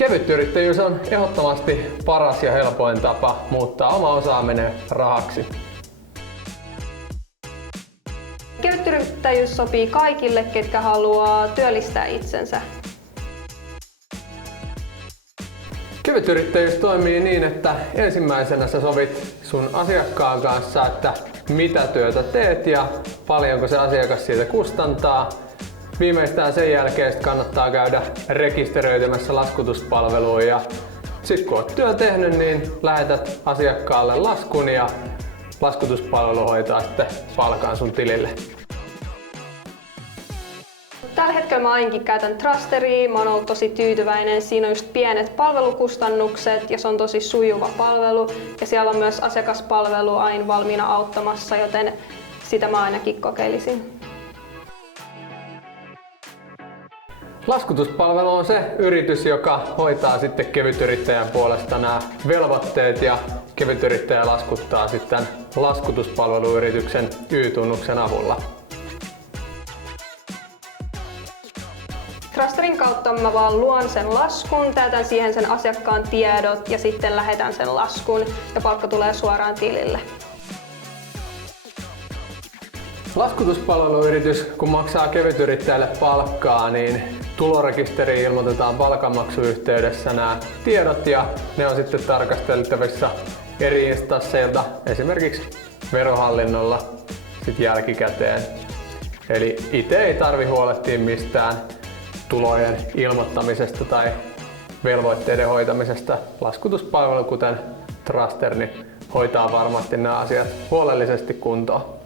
Kevytyrittäjyys on ehdottomasti paras ja helpoin tapa muuttaa oma osaaminen rahaksi. Kevytyrittäjyys sopii kaikille, ketkä haluaa työllistää itsensä. Kevytyrittäjyys toimii niin, että ensimmäisenä sä sovit sun asiakkaan kanssa, että mitä työtä teet ja paljonko se asiakas siitä kustantaa. Viimeistään sen jälkeen kannattaa käydä rekisteröitymässä laskutuspalveluun ja sitten kun oot työn tehnyt, niin lähetät asiakkaalle laskun ja laskutuspalvelu hoitaa sitten palkan sun tilille. Tällä hetkellä mä ainakin käytän Trusteria, mä oon ollut tosi tyytyväinen. Siinä on just pienet palvelukustannukset ja se on tosi sujuva palvelu. Ja siellä on myös asiakaspalvelu aina valmiina auttamassa, joten sitä mä ainakin kokeilisin. Laskutuspalvelu on se yritys, joka hoitaa sitten kevytyrittäjän puolesta nämä velvoitteet ja kevytyrittäjä laskuttaa sitten laskutuspalveluyrityksen Y-tunnuksen avulla. Trusterin kautta mä vaan luon sen laskun, täytän siihen sen asiakkaan tiedot ja sitten lähetän sen laskun ja palkka tulee suoraan tilille. Laskutuspalveluyritys, kun maksaa kevytyrittäjälle palkkaa, niin tulorekisteriin ilmoitetaan palkanmaksuyhteydessä nämä tiedot ja ne on sitten tarkasteltavissa eri instansseilta, esimerkiksi Verohallinnolla sitten jälkikäteen. Eli itse ei tarvi huolehtia mistään tulojen ilmoittamisesta tai velvoitteiden hoitamisesta. Laskutuspalvelu, kuten Truster, niin hoitaa varmasti nämä asiat huolellisesti kuntoon.